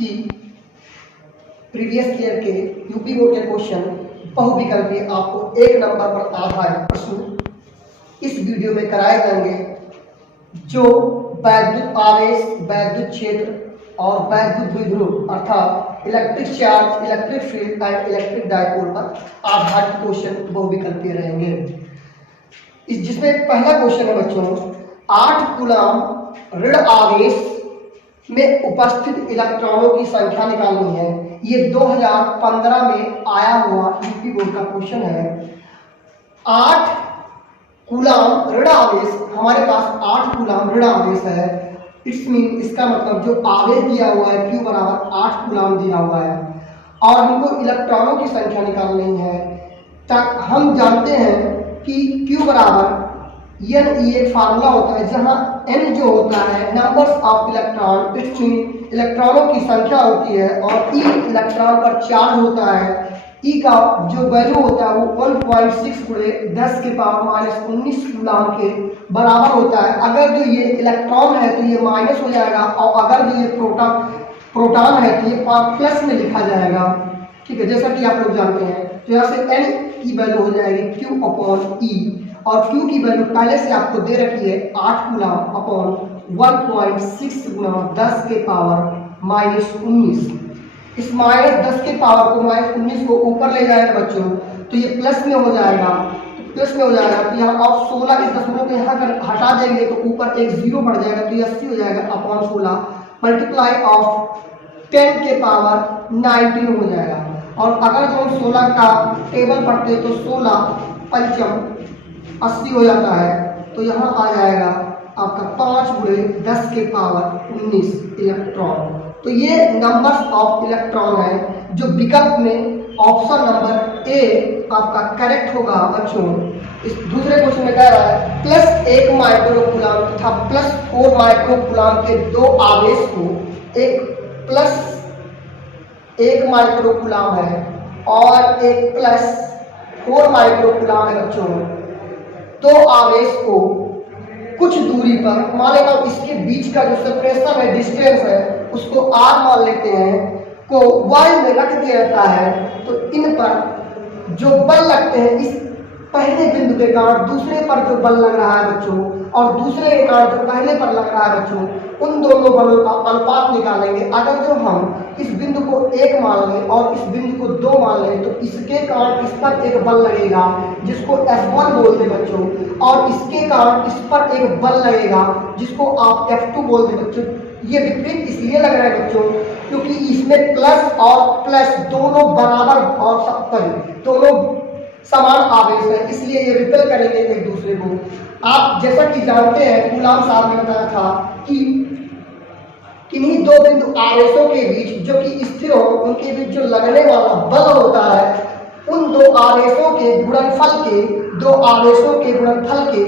कि previous year के UP board के क्वेश्चन बहुविकल्पीय आपको एक नंबर पर आधारित प्रश्न इस वीडियो में कराए जाएंगे, जो वैद्युत आवेश, वैद्युत क्षेत्र और वैद्युत द्विध्रुव अर्थात electric charge, electric field and electric dipole पर आधारित क्वेश्चन बहुविकल्पीय रहेंगे। जिसमें पहला क्वेश्चन है बच्चों, 8 कूलम ऋण आवेश में उपस्थित इलेक्ट्रॉनों की संख्या निकालनी है। ये 2015 में आया हुआ यूपी बोर्ड का क्वेश्चन है। 8 कूलम ऋण आवेश, हमारे पास 8 कूलम ऋण आवेश है। इट्स मीन, इसका मतलब जो आवेश दिया हुआ है Q बराबर 8 कूलम दिया हुआ है और हमको इलेक्ट्रॉनों की संख्या निकालनी है। तक हम जानते हैं कि Q बराबर N, ये एक फार्मूला होता है जहां N जो होता है numbers of electron, it's mean इलेक्ट्रॉनों की संख्या होती है, और E इलेक्ट्रॉन पर चार्ज होता है। E का जो वैल्यू होता है वो 1.6 गुणे 10 के पावर माइनस 19 कूलम के बराबर होता है। अगर जो ये इलेक्ट्रॉन है तो ये माइनस हो जाएगा, और अगर जो ये प्रोटॉन है तो ये प्लस में लिखा जाएगा। ठीक है, जैसा कि आप लोग जानते हैं। तो यहाँ से N की वैल्यू हो जाएगी Q अपॉन E, और Q की वैल्यू पहले से आपको दे रखी है 8 कूलम अपॉन 1.6 गुना 10 के पावर माइनस 19। इस माइनस 10 के पावर को माइनस 19 को ऊपर ले जाएगा बच्चों, तो ये प्लस में हो जाएगा। प्लस में हो जाएगा तो यहाँ आप 16 इस दशमलव को यहाँ कर हटा देंगे तो ऊपर एक जीरो बढ़ जाएगा, तो ये 80 हो जाएगा अपॉन 16 मल्टीप्लाई ऑफ 10 के पावर 19 हो जाएगा। और अगर जो हम 16 का टेबल पढ़ते तो 16 पंचम 80 हो जाता है, तो यहाँ आ जाएगा आपका 5 गुणे 10 के पावर 19 इलेक्ट्रॉन। तो ये नंबर्स ऑफ इलेक्ट्रॉन है, जो विकल्प में ऑप्शन नंबर ए आपका करेक्ट होगा बच्चों। इस दूसरे क्वेश्चन में कह रहा है प्लस 1 माइक्रोकूलम तथा प्लस 4 माइक्रोकूलम के दो आवेश को, एक प्लस 1 माइक्रोकूलम है और एक प्लस 4 माइक्रोकूलम है बच्चों। तो आवेश को कुछ दूरी पर, मान लेता हूं इसके बीच का जो सेपरेशन है, डिस्टेंस है, उसको r मान लेते हैं, को y में रख दिया जाता है। तो इन पर जो बल लगते हैं, इस पहले बिंदु के कारण दूसरे पर जो बल लग रहा है बच्चों, और दूसरे के कारण जो पहले पर लग रहा है बच्चों, उन दोनों बलों का अनुपात निकालेंगे। अगर जो हम इस बिंदु को 1 मान लें और इस बिंदु को 2 मान लें, तो इसके कारण इस पर एक बल लगेगा जिसको F1 बोलते हैं बच्चों, और इसके कारण इस पर एक बल लगेगा जिसको आप F2 बोलते हैं बच्चों। ये विपरीत इसलिए लग रहा है बच्चों क्योंकि इसमें प्लस और प्लस दोनों बराबर और दोनों समान आवेश है, इसलिए ये रिपेल करेंगे एक दूसरे को। आप जैसा कि जानते हैं, कूलम साहब ने बताया था कि किन्हीं दो बिंदु आवेशों के बीच जो कि स्थिर हो, उनके बीच जो लगने वाला बल होता है, उन दो आवेशों के गुणनफल के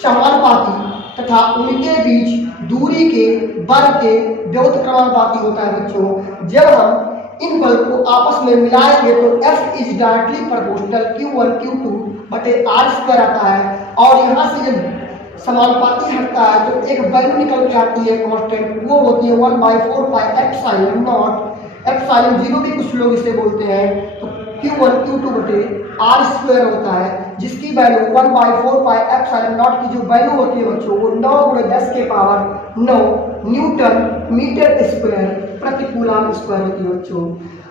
समानुपाती तथा उनके बीच दूरी के वर्ग के व्युत्क्रमानुपाती होता है बच्चों। जब हम इन बल को आपस में मिलाएंगे तो F is directly proportional Q1 Q2 बटे R स्क्वायर आता है, और यहाँ से जब समानुपाती हटता है तो एक वैल्यू निकल के आती है कांस्टेंट, वो होती है 1/4 पाई एप्सिलॉन नॉट। एप्सिलॉन 0 भी कुछ लोग इसे बोलते हैं। तो Q1 Q2 बटे R स्क्वायर होता है, जिसकी वैल्यू 1/4 पाई एप्सिलॉन नॉट की जो वैल्यू होती है बच्चों, वो 9 गुणे 10 के पावर 9 न्यूटन मीटर स्क्वायर प्रति कूलम स्क्वायर होती है बच्चों।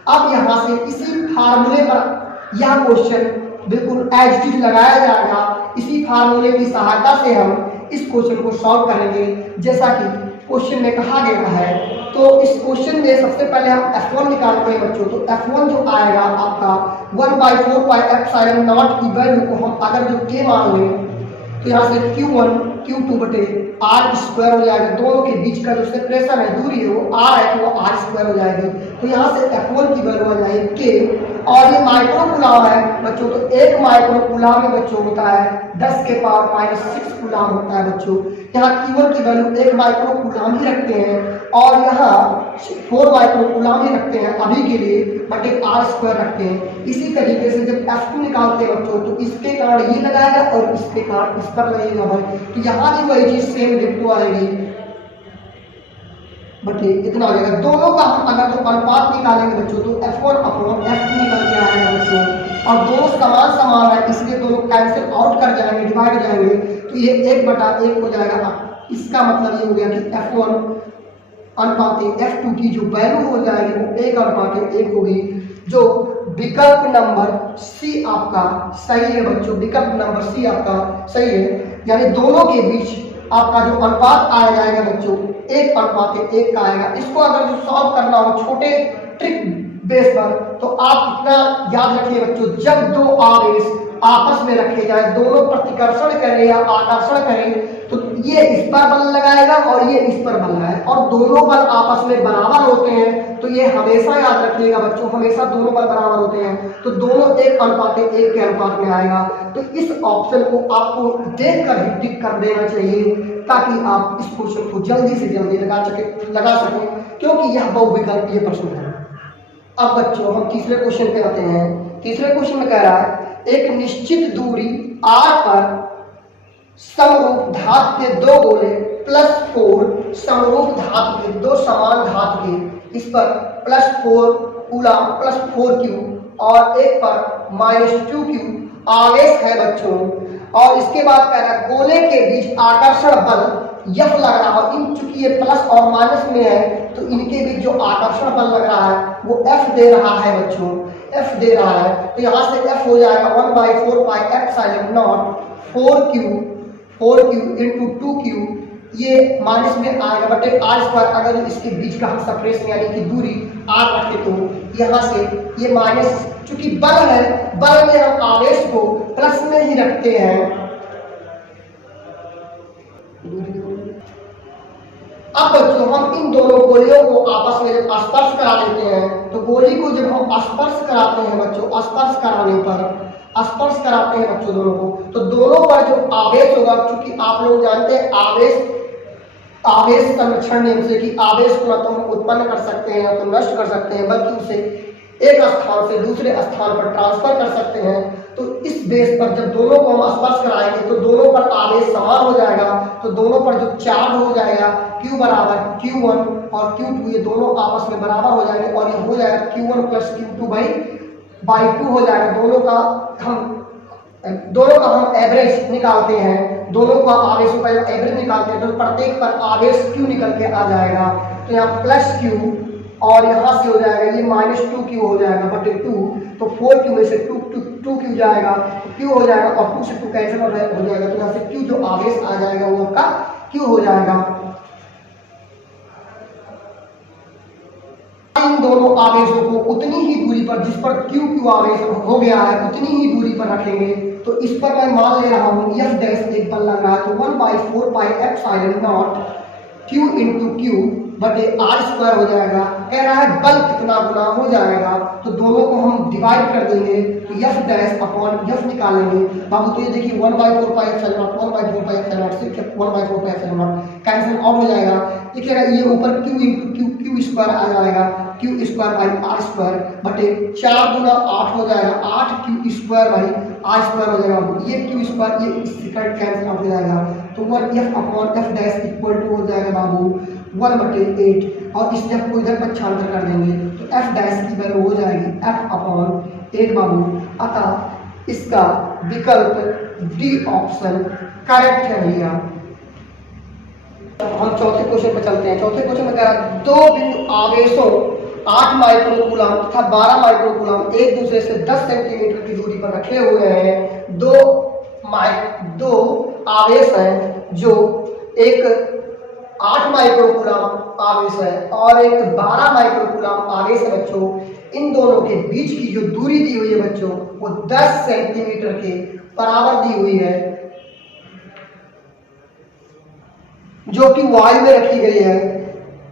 अब यहाँ से इसी फार्मूले पर यह क्वेश्चन बिल्कुल एज इट इज लगाया जाएगा। इसी फार्मूले की सहायता से हम इस क्वेश्चन को सॉल्व करेंगे जैसा कि क्वेश्चन में कहा गया है। तो इस क्वेश्चन में सबसे पहले हम F1 निकालते हैं बच्चों। तो F1 जो आएगा आपका 1/4 पाई एप्सिलॉन नॉट की वैल्यू को हम अगर जो K मान लें, तो यहाँ से Q1 Q2 बटे R स्क्वायर हो जाएगा। दोनों के बीच का जो सेपरेशन है, दूरी है, वो R है, तो वो R स्क्वायर हो जाएगी। तो यहाँ से F1 की वैल्यू आ जाएगी K, और ये माइक्रोकूलम है बच्चों। तो 1 माइक्रोकूलम में बच्चों होता है 10 के पावर माइनस 6 कूलम होता है बच्चों। यहाँ Q1 की वैल्यू 1 माइक्रोकूलम ही रखते हैं, और यहाँ 4 माइक्रोकूलम ही रखते हैं अभी के लिए, बटे R स्क्वायर रखते हैं। इसी तरीके से जब F2 निकालते हैं बच्चों, तो इसके कारण ये लगाएगा और इसके कारण इस पर लगेगा भाई। तो यहाँ भी वही चीज सेम डिट्टो आएगी। बटे इतना हो जाएगा। दोनों का हम अगर जो अनुपात निकालेंगे बच्चों तो F1 अपॉन F2 निकल के आएगा बच्चों, और दोनों समान समान है इसलिए दोनों कैंसिल आउट कर जाएंगे, डिवाइड हो जाएंगे, तो ये 1/1 हो जाएगा। इसका मतलब ये हो गया कि F1 अनुपात F2 की जो वैल्यू हो जाएगी वो 1/1 होगी। जो विकल्प नंबर सी आपका सही है बच्चों, विकल्प नंबर सी आपका सही है, यानी दोनों के बीच आपका जो अनुपात आ जाएगा बच्चों 1/1 का आएगा। इसको अगर जो सॉल्व करना हो छोटे ट्रिक बेस पर तो आप इतना याद रखिए बच्चों, जब दो आवेश आपस में रखे जाए, दोनों प्रतिकर्षण करें या आकर्षण करें, तो ये इस पर बल लगाएगा और ये इस पर बल लगाएगा, और दोनों बल आपस में बराबर होते हैं, तो ये हमेशा याद रखिएगा बच्चों, हमेशा दोनों बल बराबर होते हैं, तो दोनों 1/1 के अनुपात में आएगा। तो इस ऑप्शन को आपको देखकर ही टिक कर देना चाहिए ताकि आप इस क्वेश्चन को जल्दी से जल्दी लगा सकें, क्योंकि यह बहुविकल्पीय प्रश्न है। अब बच्चों हम तीसरे क्वेश्चन पे आते हैं। तीसरे क्वेश्चन में कह रहा है एक निश्चित दूरी r पर समरूप धातु के दो गोले +4 समरूप धातु के दो समान धातु के, इस पर +4 कूलम +4q और एक पर -2q आवेश है बच्चों, और इसके बाद कह रहा है गोले के बीच आकर्षण बल F लग रहा है, इन चूंकि ये प्लस और माइनस में है तो इनके बीच जो आकर्षण बल लग रहा है वो F दे रहा है बच्चों, F दे रहा है, तो यहाँ से F हो जाएगा 1/4 pi epsilon not 4q into 2q, ये माइनस में आएगा बटे r²। अगर इसके बीच का हम सेपरेशन यानी कि दूरी r रखें तो यहाँ से ये माइनस, चूंकि बल है, बल में हम आवेश को प्लस में ही रखते हैं। अब बच्चों हम इन दोनों गोलियों को आपस में जब स्पर्श करा देते हैं, तो गोली को जब हम स्पर्श कराते हैं बच्चों, स्पर्श कराने पर स्पर्श कराते हैं बच्चों दोनों को, तो दोनों पर जो आवेश होगा, क्योंकि आप लोग जानते हैं आवेश संरक्षण नियम से कि आवेश को ना तो हम उत्पन्न कर सकते हैं ना तो नष्ट कर सकते हैं, बल्कि उसे एक स्थान से दूसरे स्थान पर ट्रांसफर कर सकते हैं। तो इस बेस पर जब दोनों को हम स्पर्श कराएंगे तो दोनों पर आवेश समान हो जाएगा, तो दोनों पर जो चार्ज हो जाएगा Q बराबर Q1 और Q2, ये दोनों आपस में बराबर हो जाएंगे, और ये हो जाएगा Q1 + Q2/2 हो जाएगा। दोनों का हम एवरेज निकालते हैं, दोनों का आवेशों का एवरेज निकालते हैं, तो प्रत्येक पर आवेश Q निकल के आ जाएगा, तो यहाँ +Q और यहाँ से हो जाएगा ये -2q हो जाएगा बटे 2, तो 4q में से 2q जाएगा, q हो जाएगा, और 2 से 2 कैंसिल हो जाएगा, तो यहाँ से q जो आवेश आ जाएगा वो आपका q हो जाएगा। इन दोनों आवेशों को उतनी ही दूरी पर, जिस पर q आवेश हो गया है उतनी ही दूरी पर रखेंगे। तो इस पर मैं मान ले रहा हूँ F डैश एक बल लग रहा है, तो 1/4 pi epsilon not q into q बटे r² हो जाएगा। कह रहा है बल कितना गुना हो जाएगा, तो दोनों को हम डिवाइड कर देंगे, तो F डैश अपॉन F निकालेंगे बाबू, तो ये देखिए 1/4 pi epsilon not 1/4 pi epsilon not सिर्फ 1/4 pi epsilon not cancel out हो जाएगा। देखिएगा ये ऊपर q इंटू q² आ जाएगा, q²/r² बटे 4 गुना 8 हो जाएगा, 8q²/r² हो जाएगा, ये q², ये सेकंड कैंसिल आउट हो जाएगा, तो 1F upon F dash equal to हो जाएगा बाबू 1/8, और इस F को इधर पक्षांतर कर देंगे तो F डैश की वैल्यू हो जाएगी F अपॉन 8 बाबू। अतः इसका विकल्प डी ऑप्शन करेक्ट है भैया। हम चौथे क्वेश्चन पर चलते हैं। चौथे क्वेश्चन में कह रहा है दो बिंदु आवेशों 8 माइक्रोकूलम तथा 12 माइक्रोकूलम एक दूसरे से 10 सेंटीमीटर की दूरी पर रखे हुए हैं। दो आवेश हैं, जो एक 8 माइक्रोकूलम आवेश है और एक 12 माइक्रोकूलम आवेश है बच्चों। इन दोनों के बीच की जो दूरी दी हुई है बच्चों वो 10 सेंटीमीटर के बराबर दी हुई है, जो कि वायु में रखी गई है।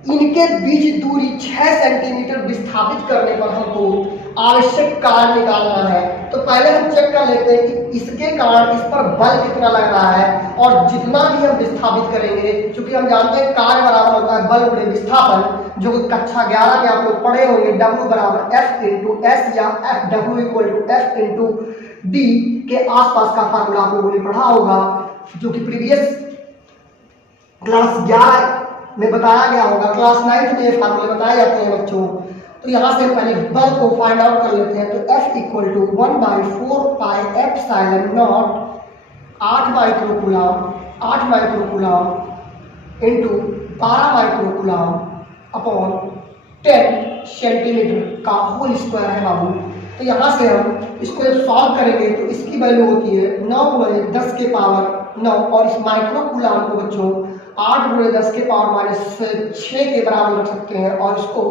इनके बीच दूरी 6 सेंटीमीटर विस्थापित करने पर हमको आवश्यक कार्य निकालना है। तो पहले हम चेक कर लेते हैं कि इसके कारण इस पर बल कितना लग रहा है, और जितना भी हम विस्थापित करेंगे, क्योंकि हम जानते हैं कार्य बराबर होता है बल गुणे विस्थापन, जो कक्षा 11 में आप लोग पढ़े होंगे, W बराबर F इंटू S या FW equal to F into D के आसपास का फार्मूला आप लोगों ने पढ़ा होगा, जो कि प्रीवियस क्लास में बताया गया होगा, क्लास 9th में ये फार्मूले बताए जाते हैं बच्चों। तो यहाँ से पहले बल को फाइंड आउट कर लेते हैं। तो F equal to 1/4 pi epsilon not 8 microcoulomb into 12 microcoulomb upon 10 centimetre का होल स्क्वायर है बाबू। तो यहाँ से हम इसको जब सॉल्व करेंगे तो इसकी वैल्यू होती है 9 × 10 के पावर 9 और इस माइक्रोकूलम को बच्चों 8 × 10 के पावर -6 के बराबर रख सकते हैं और इसको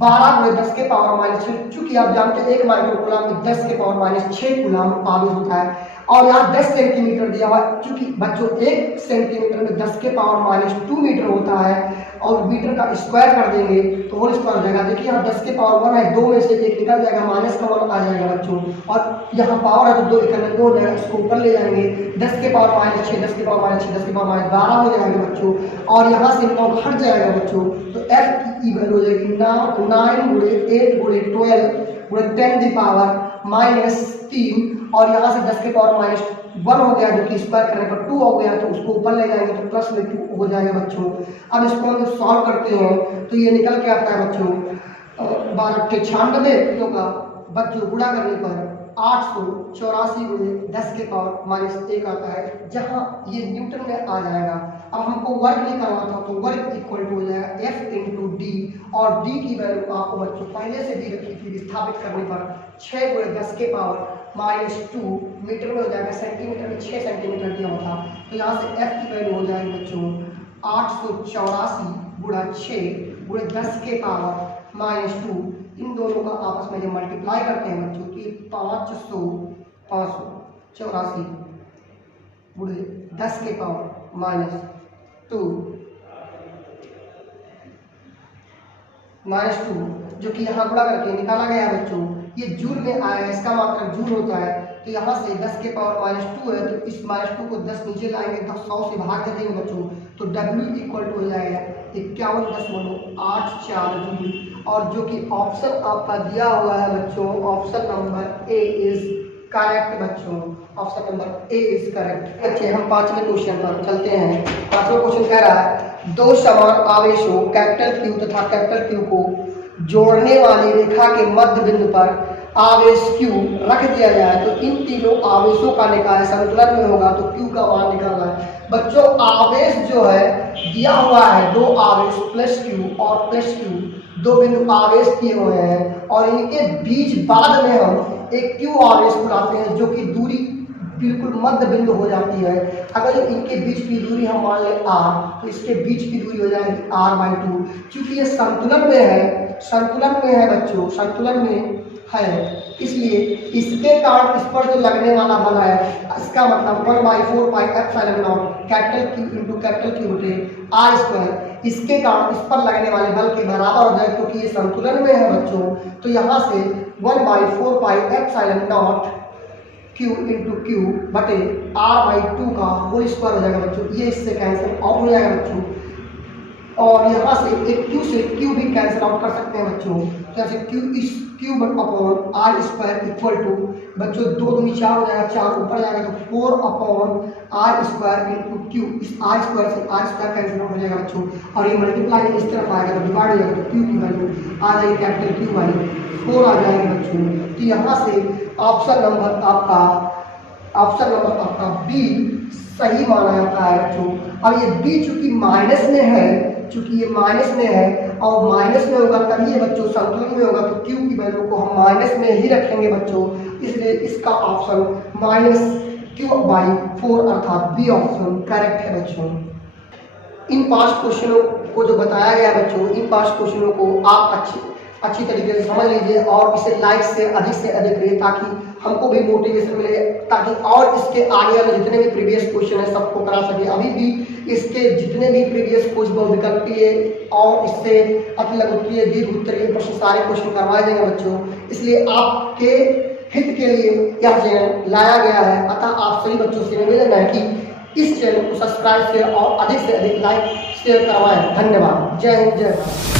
12 × 10 के पावर -6, चूंकि आप जानते हैं 1 माइक्रोकूलम में 10 के पावर -6 कूलम आवेश होता है और यहाँ 10 सेंटीमीटर दिया हुआ है। चूंकि बच्चों 1 सेंटीमीटर में 10 के पावर -2 मीटर होता है और मीटर का स्क्वायर कर देंगे तो होल स्क्वायर हो जाएगा। देखिए यहाँ 10 के पावर 1 है, 2 में से 1 निकल जाएगा, माइनस का 1 आ जाएगा बच्चों, और यहाँ पावर है तो 2 इकट्ठे 2 हो जाएगा, इसको ऊपर ले जाएंगे 10 के पावर -6, 10 के पावर -6, 10 के पावर -12 हो जाएंगे बच्चों और यहाँ से 9 हट जाएगा बच्चों। तो F की वैल्यू हो जाएगी 9 × 8 × 12 × 10 की पावर -3 और यहाँ से 10 के पावर -1 हो गया जो कि स्क्वायर करने पर 2 हो गया, तो उसको ऊपर ले जाएंगे तो प्लस में 2 हो जाएगा बच्चों। अब इसको हम जब सॉल्व करते हैं तो ये निकल के आता है बच्चों 1296 का बच्चों गुणा करने पर 884 × 10 के पावर -1 आता है, जहाँ ये न्यूटन में आ जाएगा। अब हमको वर्क नहीं करना था तो वर्क इक्वल टू हो जाएगा F × D और D की वैल्यू आपको बच्चों पहले से दी रखी थी, विस्थापित करने पर 6 × 10 के पावर -2 मीटर में हो जाएगा, सेंटीमीटर में 6 सेंटीमीटर दिया हुआ था। तो यहाँ से F की वैल्यू हो जाएगी बच्चों 884 × 6 × 10 के पावर -2। इन दोनों का आपस में जब मल्टीप्लाई करते हैं बच्चों तो ये 584 × 10 के पावर -2 जो कि यहाँ गुणा करके निकाला गया है बच्चों, ये जूल में आया है, इसका मात्रक जूल होता है। तो यहाँ से 10 के पावर -2 है तो इस -2 को 10 नीचे लाएंगे तो 100 से भाग दे देंगे बच्चों, तो W इक्वल टू हो जाएगा 51.84 जूल। और जो कि ऑप्शन आपका दिया हुआ है बच्चों, option number a is correct बच्चों, option number a is correct. अच्छे हम 5वें क्वेश्चन पर चलते हैं। 5वां क्वेश्चन कह रहा है 2 समान आवेशों कैपिटल Q तथा कैपिटल Q को जोड़ने वाली रेखा के मध्य बिंदु पर आवेश Q रख दिया जाए तो इन तीनों आवेशों का निकाय संतुलन में होगा, तो Q का मान निकालना है बच्चों। आवेश जो है दिया हुआ है 2 आवेश प्लस Q और प्लस Q, 2 बिंदु आवेश दिए हुए हैं और इनके बीच बाद में हम एक Q आवेश बनाते हैं जो कि दूरी बिल्कुल मध्य बिंदु हो जाती है। अगर इनके बीच की दूरी हम मान लें r तो इसके बीच की दूरी हो जाएगी r/2। क्योंकि ये संतुलन में है बच्चों, संतुलन में है, इसलिए इसके कारण इस पर जो लगने वाला बल है इसका मतलब 1/4 pi epsilon not capital Q into capital Q बटे r², इसके कारण इस पर लगने वाले बल के बराबर हो जाए क्योंकि ये संतुलन में है बच्चों। तो यहाँ से 1/4 pi epsilon not Q into Q बटे r/2 का होल स्क्वायर हो जाएगा बच्चों। ये इससे कैंसिल आउट हो जाएगा बच्चों और यहाँ से एक Q से Q भी कैंसिल आउट कर सकते हैं बच्चों। जैसे Q upon r² equal to बच्चों 2 दूनी 4 हो जाएगा, 4 ऊपर जाएगा तो 4 अपॉन r² इंटू Q, इस r² से r² कैंसिल आउट हो जाएगा बच्चों और ये मल्टीप्लाई इस तरफ आएगा तो डिवाइड हो जाएगा तो Q की वैल्यू आ जाएगी कैपिटल Q वाली 4 आ जाएगी बच्चों। तो यहाँ से ऑप्शन नंबर आपका बी सही माना जाता है बच्चों। अब ये बी चूंकि माइनस में है, चूंकि ये माइनस में है और माइनस में होगा तभी ये बच्चों संतुलन में होगा, तो Q की वैल्यू को हम माइनस में ही रखेंगे बच्चों, इसलिए इसका ऑप्शन -Q/4 अर्थात बी ऑप्शन करेक्ट है बच्चों। इन 5 क्वेश्चनों को जो बताया गया बच्चों, इन 5 क्वेश्चनों को आप अच्छी तरीके से समझ लीजिए और इसे लाइक से अधिक करिए ताकि हमको भी मोटिवेशन मिले, ताकि और इसके आगे वाले जितने भी प्रीवियस क्वेश्चन है सबको करा सके। अभी भी इसके जितने भी प्रीवियस क्वेश्चन बहुविकल्पीय और इससे अतिलघुत्तरीय दीर्घ उत्तरीय प्रश्न सारे क्वेश्चन करवाए जाएंगे बच्चों, इसलिए आपके हित के लिए यह चैनल लाया गया है। अतः आप सभी बच्चों से निवेदन है कि इस चैनल को सब्सक्राइब शेयर और अधिक से अधिक लाइक शेयर करवाएं। धन्यवाद। जय हिंद, जय भारत।